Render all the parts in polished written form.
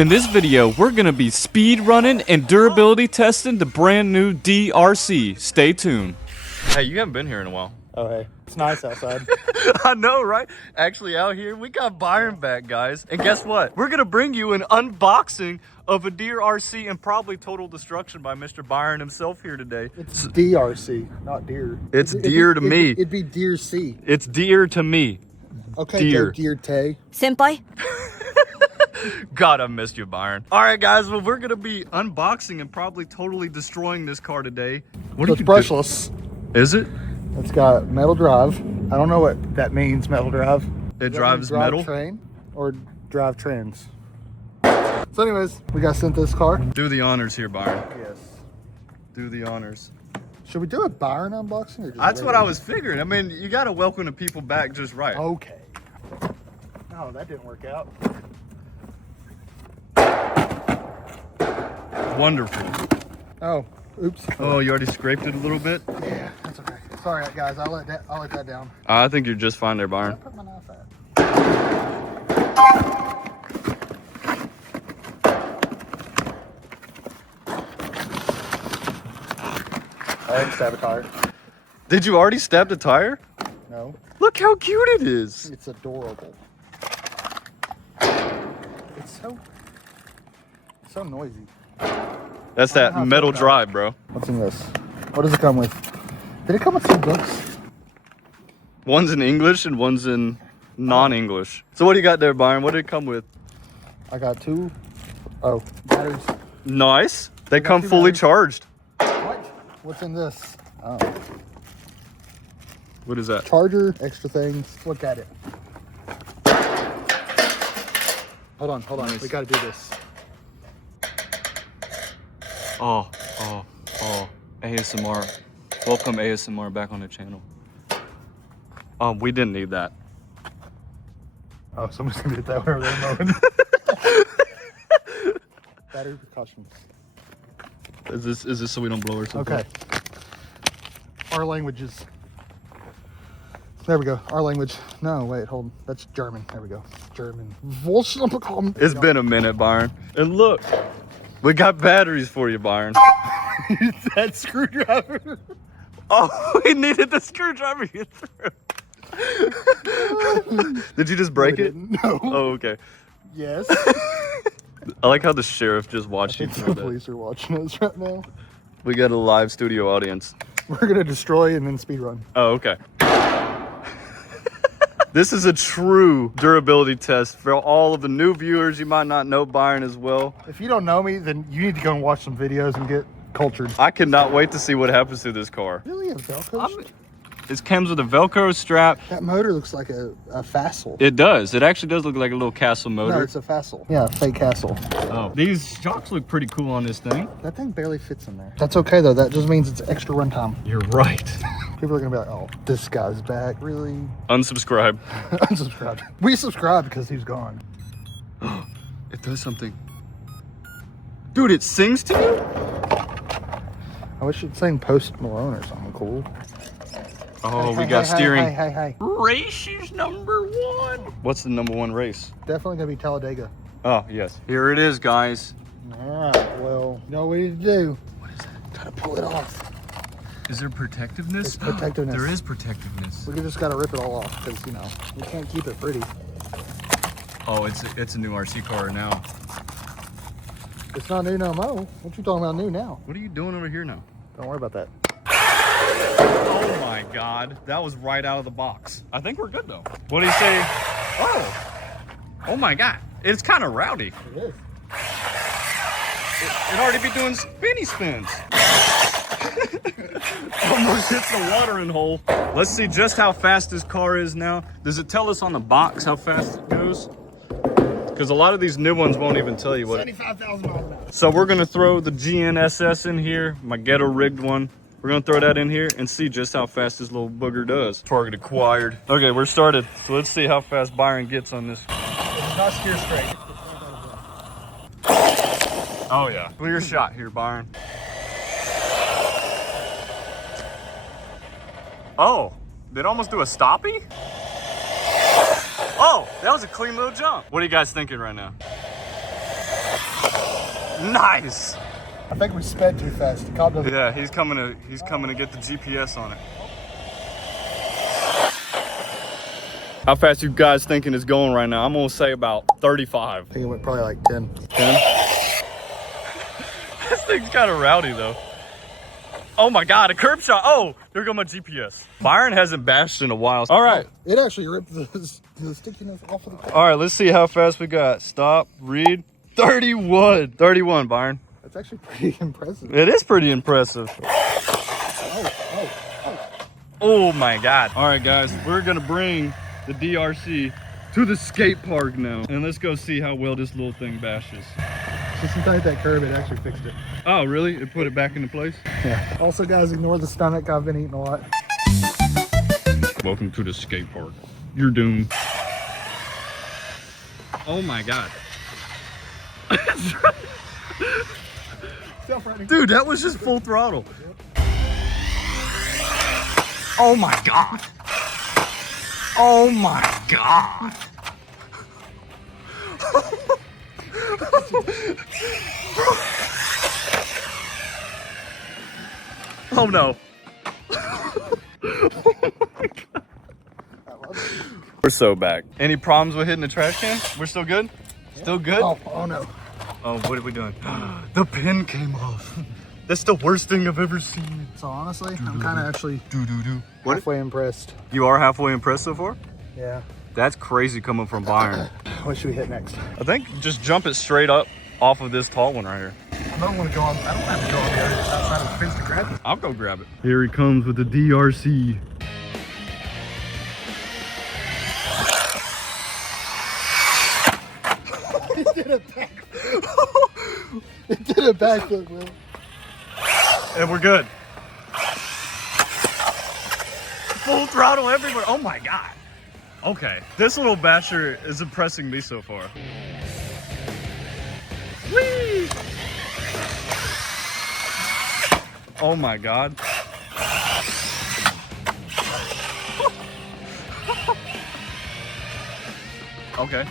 In this video, we're gonna be speed running and durability testing the brand new DEERC. Stay tuned. Hey, you haven't been here in a while. Oh, hey. It's nice outside. I know, right? Actually, out here, we got Byron back, guys. And guess what? We're gonna bring you an unboxing of a DEERC and probably total destruction by Mr. Byron himself here today. It's DRC, not deer. It's deer to me. It'd be deer C. It's deer to me. Okay, deer. Deer Tay. Senpai? God, I missed you, Byron. All right, guys, well, we're gonna be unboxing and probably totally destroying this car today. What So it's brushless. Is it? It's got metal drive. I don't know what that means, metal drive. It drives metal? Train or drive trans. So anyways, we got sent this car. Do the honors here, Byron. Yes. Do the honors. Should we do a Byron unboxing or just That's what I was figuring. I mean, you gotta welcome the people back just right. Okay. No, that didn't work out. Wonderful. Oh, oops. Oh, you already scraped it a little bit? Yeah, that's okay. Sorry, guys. I'll let that down. I think you're just fine there, Byron. Where did I put my knife at? I didn't stab a tire. Did you already stab the tire? No. Look how cute it is. It's adorable. It's so noisy. That's that metal drive, bro. What's in this? What does it come with? Did it come with 2 books? One's in English and one's in non-English. So what do you got there, Byron? What did it come with? I got 2. Oh, batteries. Nice. They got come 2 fully batteries. charged. What? What's in this? Oh. What is that? Charger, extra things. Look at it. Hold on. Nice. We gotta do this. Oh, ASMR. Welcome ASMR back on the channel. We didn't need that. Oh, someone's gonna get that whenever they're mowing. Battery precautions. Is this so we don't blow or something? Okay. Our languages. There we go. Our language. No, wait, hold on. That's German. There we go. German. It's been a minute, Byron. And look, we got batteries for you, Byron. that screwdriver. Oh, we needed the screwdriver to get through. Did you just break it? No. Oh, okay. Yes. I like how the sheriff just watched you The through that. police are watching us right now. We got a live studio audience. We're gonna destroy and then speed run. Oh, okay. This is a true durability test for all of the new viewers. You might not know Byron as well. If you don't know me, then you need to go and watch some videos and get cultured. I cannot wait to see what happens to this car. Really, a Velcro? It comes with a Velcro strap. That motor looks like a Facel. It does. It actually does look like a little castle motor. No, it's a Facel. Yeah, fake Castle. Oh, these shocks look pretty cool on this thing. That thing barely fits in there. That's okay though. That just means it's extra runtime. You're right. People are gonna be like, "Oh, this guy's back." Really? Unsubscribe. Unsubscribed. We subscribed because he's gone. It does something. Dude, it sings to you? I wish it'd sing Post Malone or something cool. Oh, Hey, we hey, got hey, steering. Hey. Race is number 1. What's the number 1 race? Definitely gonna be Talladega. Oh, yes. Here it is, guys. All right. Well, you know what we need to do? What is that? Gotta pull it off. Is there protectiveness? It's protectiveness. There is protectiveness. We just gotta rip it all off because we can't keep it pretty. Oh, it's a new RC car now. It's not new no more. What you talking about new now? What are you doing over here now? Don't worry about that. Oh my God, that was right out of the box. I think we're good though. What do you say? Oh my God, it's kind of rowdy. It is. It already be doing spinny spins. Almost hits the watering hole. Let's see just how fast this car is now. Does it tell us on the box how fast it goes? Because a lot of these new ones won't even tell you what. 75,000 miles an hour. So we're gonna throw the GNSS in here, my ghetto rigged one. We're gonna throw that in here and see just how fast this little booger does. Target acquired. Okay, we're started. So let's see how fast Byron gets on this. It's not steer straight. Oh yeah. Clear shot here, Byron. Oh, did it almost do a stoppie? Oh, that was a clean little jump. What are you guys thinking right now? Nice. I think we sped too fast. Yeah, he's coming to get the GPS on it. How fast you guys thinking it's going right now? I'm gonna say about 35. I think it went probably like 10. 10? This thing's kind of rowdy though. Oh my God, a curb shot. Oh, there go my GPS. Byron hasn't bashed in a while. All right. It actually ripped the stickiness off of the car. All right, let's see how fast we got. Stop, read. 31. 31, Byron. That's actually pretty impressive. It is pretty impressive. Oh my God. All right, guys, we're gonna bring the DRC to the skate park now. And let's go see how well this little thing bashes. Just since I hit that curb, it actually fixed it. Oh, really? It put it back into place? Yeah. Also, guys, ignore the stomach. I've been eating a lot. Welcome to the skate park. You're doomed. Oh my God. Dude, that was just full throttle. Oh my God. Oh my God. Oh no. We're so back. Any problems with hitting the trash can? We're still good? Still good? Oh no. Oh, what are we doing? The pin came off. That's the worst thing I've ever seen. So honestly, I'm kind of actually What? halfway impressed. You are halfway impressed so far? Yeah. That's crazy coming from Byron. What should we hit next? I think just jump it straight up off of this tall one right here. I don't want to go on. I don't have to go on the other side of the fence to grab it. I'll go grab it. Here he comes with the DRC. It did a backflip. It did a backflip, Will. And we're good. Full throttle everywhere. Oh my God. Okay. This little basher is impressing me so far. Whee! Oh my God. Okay.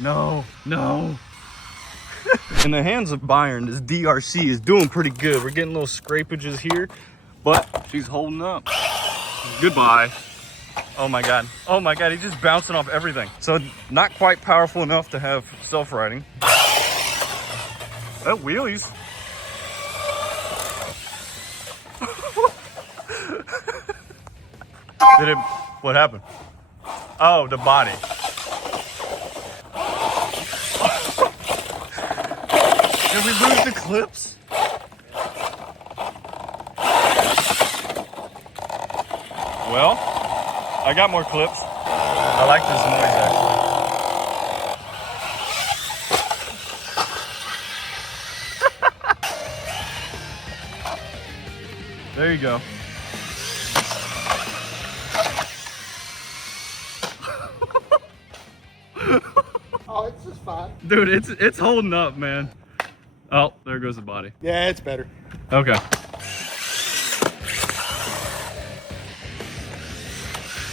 No, no. In the hands of Byron, this DRC is doing pretty good. We're getting little scrapages here, but she's holding up. Goodbye. Oh my God. Oh my God, he's just bouncing off everything. So not quite powerful enough to have self-riding. Oh, wheelies. What happened? Oh, the body. Did we lose the clips? Well, I got more clips. I like this noise actually. There you go. Oh, it's just fine. Dude, it's holding up, man. Oh, there goes the body. Yeah, it's better. Okay.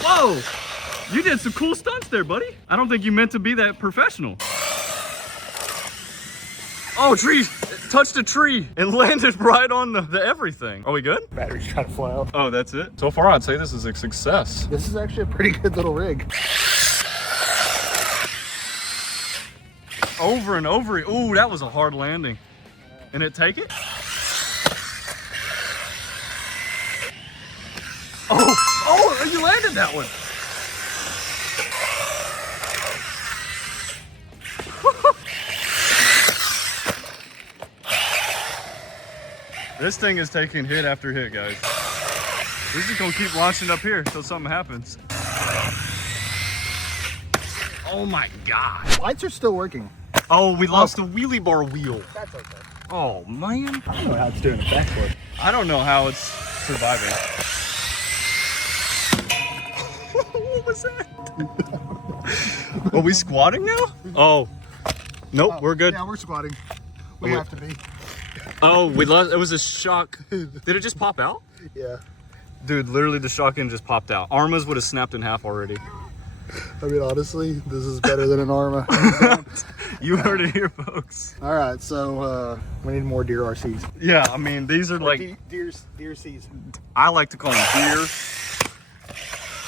Whoa! You did some cool stunts there, buddy. I don't think you meant to be that professional. Oh, tree! It touched a tree and landed right on the everything. Are we good? Battery's trying to fly out. Oh, that's it? So far, I'd say this is a success. This is actually a pretty good little rig. Over and over. Ooh, that was a hard landing. And it take it? Oh, you landed that one. This thing is taking hit after hit, guys. This is gonna keep launching up here until something happens. Oh my God. Lights are still working. Oh, we lost the wheelie bar wheel. That's okay. Oh man. I don't know how it's doing a backflip. I don't know how it's surviving. What was that? Are we squatting now? Oh. Nope, we're good. Yeah, we're squatting. We have to be. Oh, we lost. It was a shock. Did it just pop out? Yeah. Dude, literally the shock end just popped out. Armas would have snapped in half already. I mean, honestly, this is better than an Arma. You heard it here, folks. All right, so we need more deer RCs. Yeah, I mean, these are like... Deer C's. I like to call them deer.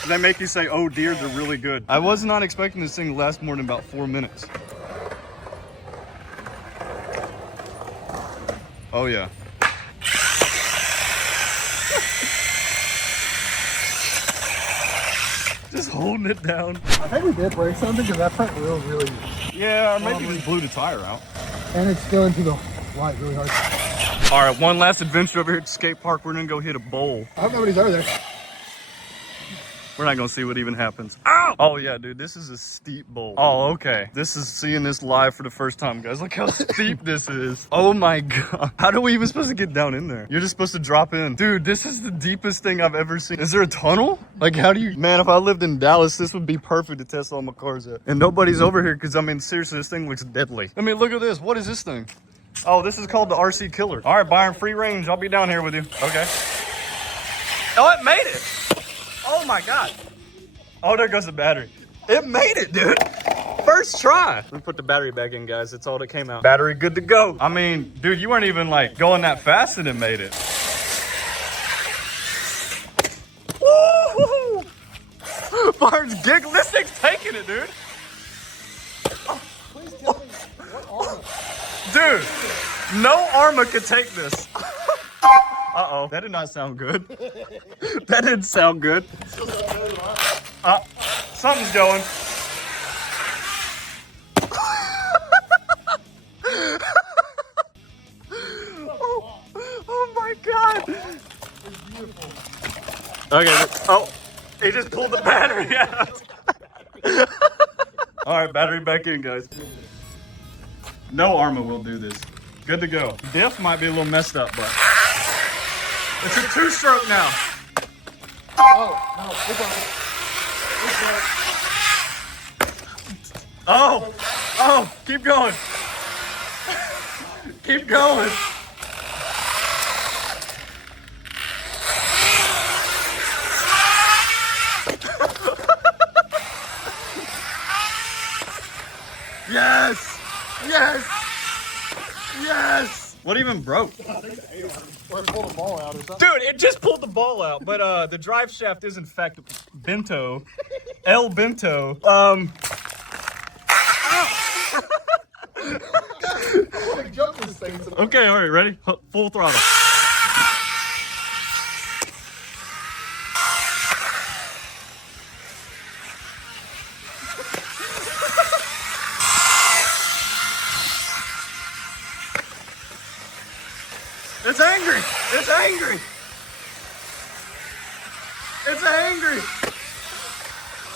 They make you say, oh dear, they're really good. I was not expecting this thing to last more than about 4 minutes. Oh yeah. Just holding it down. I think we did break something because that front wheel really... Yeah, or maybe just blew the tire out. And it's going to the light really hard. All right, one last adventure over here at the skate park. We're gonna go hit a bowl. I hope nobody's over there. We're not gonna see what even happens. Ow! Oh yeah, dude, this is a steep bowl. Oh, okay. This is seeing this live for the first time, guys. Look how steep this is. Oh my God. How are we even supposed to get down in there? You're just supposed to drop in. Dude, this is the deepest thing I've ever seen. Is there a tunnel? Like, how do you... Man, if I lived in Dallas, this would be perfect to test all my cars at. And nobody's over here because, I mean, seriously, this thing looks deadly. I mean, look at this. What is this thing? Oh, this is called the RC Killer. All right, Byron, free range. I'll be down here with you. Okay. Oh, it made it. Oh my God. Oh, there goes the battery. It made it, dude. First try. Let me put the battery back in, guys. That's all that came out. Battery good to go. I mean, dude, you weren't even like going that fast and it made it. Woo-hoo-hoo. Byron's giggling. This thing's taking it, dude. Please tell me what armor. Dude, no armor could take this. Uh-oh, that did not sound good. That didn't sound good. Something's going. Oh my God. It's beautiful. Okay, oh, he just pulled the battery out. All right, battery back in, guys. No armor will do this. Good to go. Diff might be a little messed up, but it's a 2-stroke now. Oh, no, it's on. Oh, keep going. Keep going. Yes, yes, yes. What even broke? Or it pulled a ball out or something. Dude, it just pulled the ball out, but the drive shaft is in fact bento. El bento. Jump this thing. Okay, all right, ready? Full throttle. It's angry. It's angry. It's angry.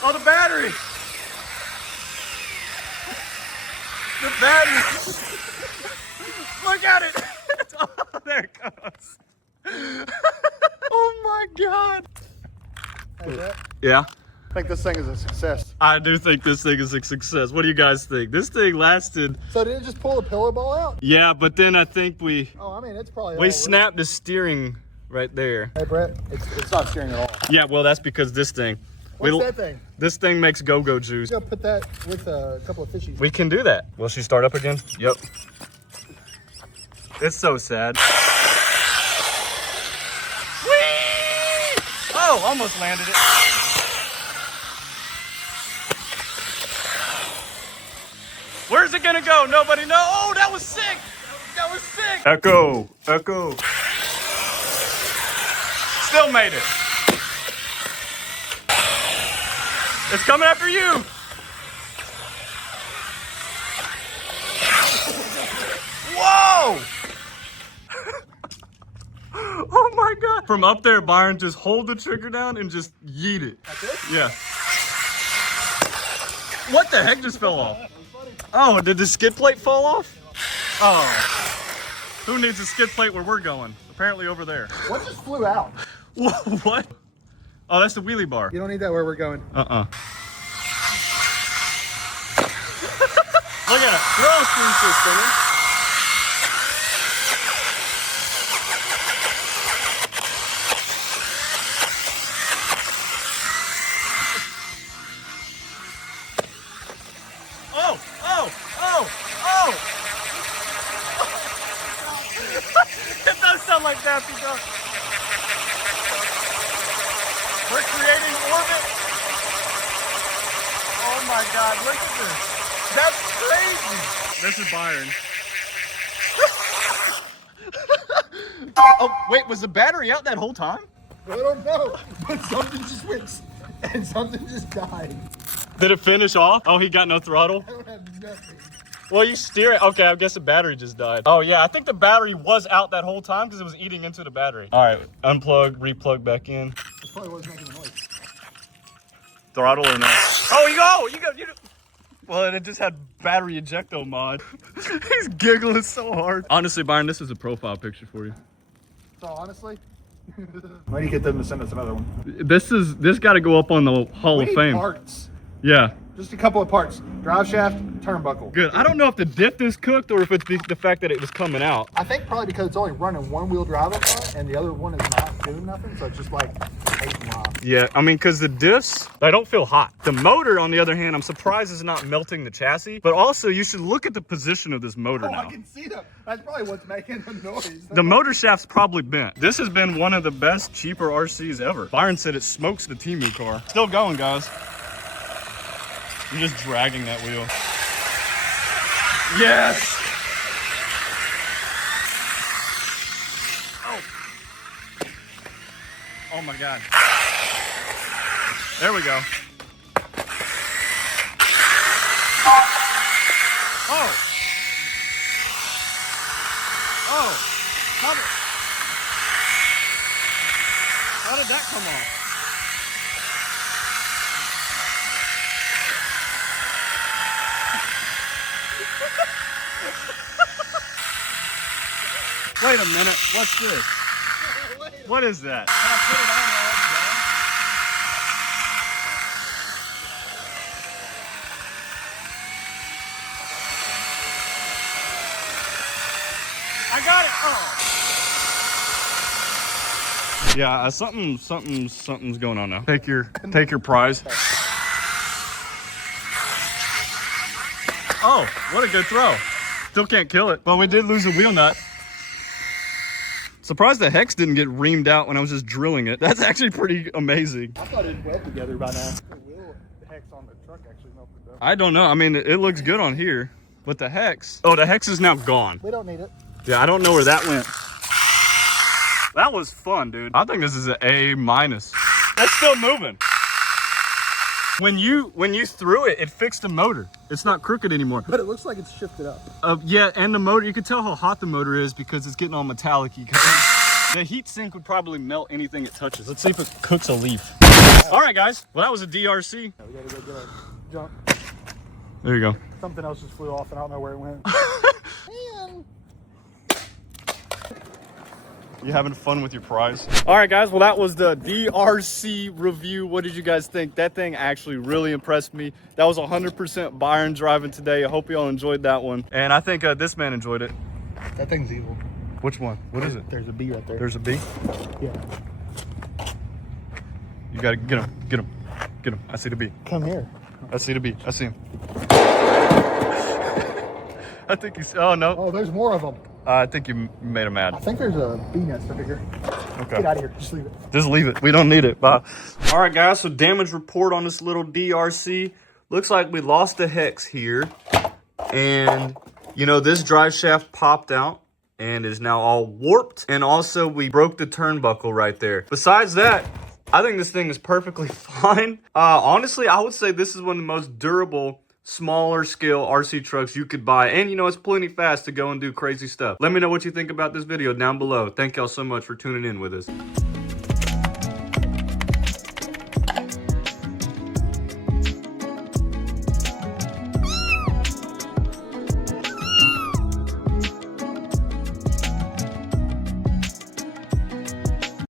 Oh, the battery. The battery. Look at it. Oh, there it goes. Oh my God. Yeah. I think this thing is a success. I do think this thing is a success. What do you guys think? This thing lasted. So did it just pull the pillow ball out? Yeah, but then I think we Oh, I mean, it's probably we snapped the steering right there. Hey, Brett, it's not steering at all. Yeah, well, that's because this thing. What's that thing? This thing makes go-go juice. Go put that with a couple of fishies. We can do that. Will she start up again? Yep. It's so sad. Whee! Oh, almost landed it. Where's it gonna go? Nobody knows. Oh, that was sick. That was sick. Echo. Echo. Still made it. It's coming after you. Whoa. Oh my God. From up there, Byron, just hold the trigger down and just yeet it. That's it? Yeah. What the heck just fell off? Oh, did the skid plate fall off? Oh. Who needs a skid plate where we're going? Apparently over there. What just flew out? What? Oh, that's the wheelie bar. You don't need that where we're going. Uh-uh. Look at it. Throw screen system. Oh, oh, oh, Daffy Duck. We're creating orbit. Oh my God, look at this. That's crazy. This is Byron. Oh, wait, was the battery out that whole time? I don't know, but something just went and something just died. Did it finish off? Oh, he got no throttle? I don't have nothing. Well, you steer it. Okay, I guess the battery just died. Oh, yeah, I think the battery was out that whole time because it was eating into the battery. All right, unplug, replug back in. It probably was making a noise. Throttle or no? Oh, you go. Well, it just had battery ejecto mod. He's giggling so hard. Honestly, Byron, this is a profile picture for you. So honestly, why do you get them to send us another one? This got to go up on the Hall of Fame. Parts. Yeah. Just a couple of parts. Drive shaft, turnbuckle. Good. I don't know if the dip is cooked or if it's the fact that it was coming out. I think probably because it's only running one wheel drive up front and the other one is not doing nothing, so it's just like 8 miles. Yeah, I mean, because the diffs, they don't feel hot. The motor, on the other hand, I'm surprised is not melting the chassis. But also, you should look at the position of this motor now. I can see that. That's probably what's making the noise. The motor shaft's probably bent. This has been one of the best, cheaper RCs ever. Byron said it smokes the Temu car. Still going, guys. I'm just dragging that wheel. Yes! Oh. Oh my God. There we go. Oh. Oh. How did that come off? Wait a minute, what's this? What is that? Can I put it on while it's done? I got it. Oh. Yeah, something's going on now. Take your prize. Oh, what a good throw. Still can't kill it. Well, we did lose a wheel nut. Surprised the hex didn't get reamed out when I was just drilling it. That's actually pretty amazing. I thought it'd weld together by now. The wheel hex on the truck actually melted up. I don't know. I mean, it looks good on here, but the hex. Oh, the hex is now gone. We don't need it. Yeah, I don't know where that went. That was fun, dude. I think this is an A-. That's still moving. When you threw it, it fixed the motor. It's not crooked anymore. But it looks like it's shifted up. Yeah, and the motor, you can tell how hot the motor is because it's getting all metallic-y. The heat sink would probably melt anything it touches. Let's see if it cooks a leaf. All right, guys. Well, that was a DRC. Yeah, we gotta go get a jump. There you go. Something else just flew off and I don't know where it went. Man. You having fun with your prize? All right, guys. Well, that was the DRC review. What did you guys think? That thing actually really impressed me. That was 100% Byron driving today. I hope you all enjoyed that one. And I think this man enjoyed it. That thing's evil. Which one? What is it? There's a B right there. There's a B? Yeah. You gotta get him. Get him. Get him. I see the B. Come here. I see the B. I see him. I think he's... Oh, no. Oh, there's more of them. I think you made him mad. I think there's a bee nest over here. Okay. Get out of here. Just leave it. Just leave it. We don't need it. Bye. All right, guys. So damage report on this little DRC. Looks like we lost the hex here. And, you know, this drive shaft popped out and is now all warped. And also, we broke the turnbuckle right there. Besides that, I think this thing is perfectly fine. Honestly, I would say this is one of the most durable, smaller scale RC trucks you could buy. And, you know, it's plenty fast to go and do crazy stuff. Let me know what you think about this video down below. Thank y'all so much for tuning in with us.